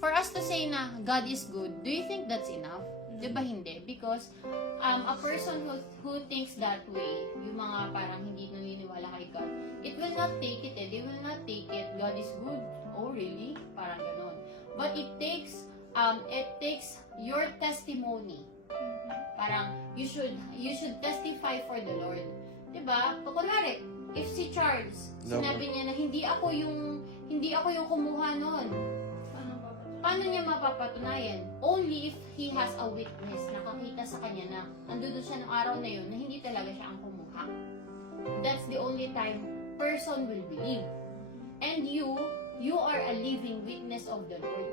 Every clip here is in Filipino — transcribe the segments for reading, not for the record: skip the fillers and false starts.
for us to say na God is good, do you think that's enough? Diba hindi? Because a person who thinks that way, yung mga parang hindi naniniwala kay God, it will not take it They will not take it, God is good. Oh, really? Parang ganon. But it takes your testimony. Parang, you should testify for the Lord. Diba? Kunwari, if si Charles, sinabi niya na hindi ako yung kumuha nun, paano niya mapapatunayan? Only if he has a witness, nakakita sa kanya na andun siya ng araw na yun na hindi talaga siya ang kumuha. That's the only time person will believe. And you are a living witness of the Lord.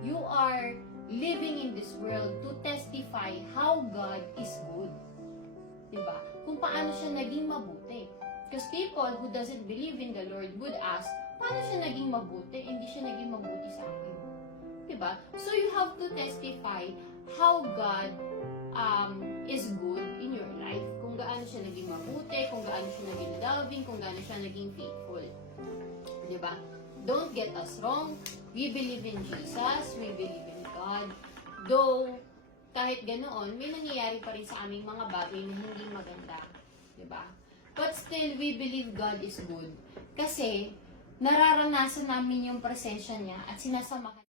You are living in this world to testify how God is good. Diba? Kung paano siya naging mabuti. Because people who doesn't believe in the Lord would ask, paano siya naging mabuti? Hindi siya naging mabuti sa akin. Diba? So you have to testify how God is good in your life. Kung gaano siya naging mabuti, kung gaano siya naging loving, kung gaano siya naging faithful. Diba? Don't get us wrong. We believe in Jesus. We believe in God. Though, kahit ganoon, may nangyayari pa rin sa aming mga bagay na hindi maganda. Diba? But still, we believe God is good. Kasi, nararanasan namin yung presensya niya at sinasamahan